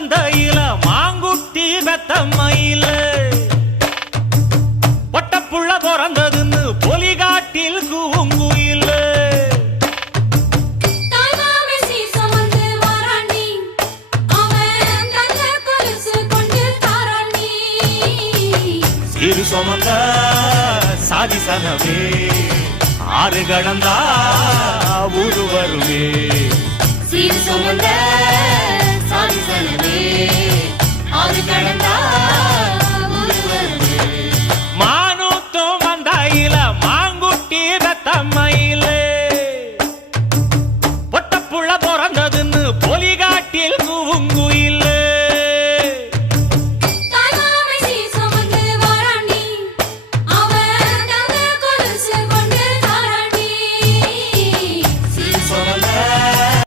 மந்தையில மாங்குட்டி பெத்தம்மையில பொட்டப்புள்ள பிறந்ததுன்னு பொலிகாட்டில் கூங்குயில சிறு சுமந்த சாதிசனவே ஆறு கடந்தா ஊரு வருவே சீர் சுமந்த சாதிசனவே ஆறு கடந்தா ஊரு வருவே மானூத்தும் மந்தாயில மாங்குட்டி ரத்தம்மையில பொட்டப்புள்ள பிறந்ததுன்னு பொலிகா